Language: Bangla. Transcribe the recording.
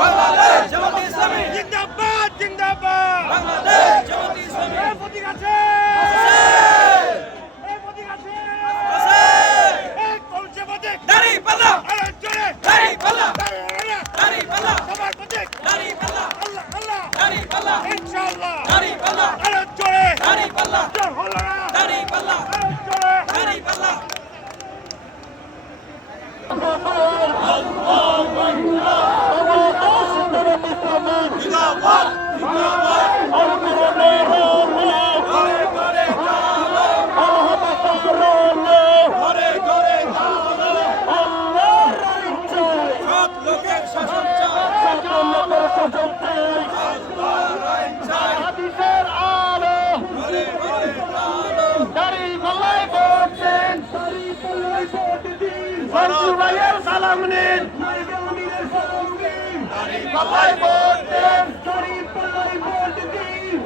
বাংলাদেশ জামাত ইসলামী জিন্দাবাদ জিন্দাবাদ বাংলাদেশ জামাত ইসলামী এই প্রতীক আছে এই প্রতীক আছে এই কলসে প্রতীক দাঁড়িয়ে পাল্লা আরে জোরে দাঁড়িয়ে পাল্লা দাঁড়িয়ে দাঁড়িয়ে পাল্লা সবার প্রতীক দাঁড়িয়ে পাল্লা আল্লাহ আল্লাহ দাঁড়িয়ে পাল্লা ইনশাআল্লাহ দাঁড়িয়ে পাল্লা আরে জোরে দাঁড়িয়ে পাল্লা জোর হলো না দাঁড়িয়ে পাল্লা আরে জোরে দাঁড়িয়ে পাল্লা সৎ লোকের শাসন চাই হাদিসের আলো ঘরে ঘরে আলো দাড়ি গলায় ভোট দেন দাড়ি গলায় ভোট দিন সঞ্জু ভাইয়ের সালাম নিন নাইগামিনের সালাম নিন দাড়ি গলায় ভোট দেন দাড়ি গলায় ভোট দিন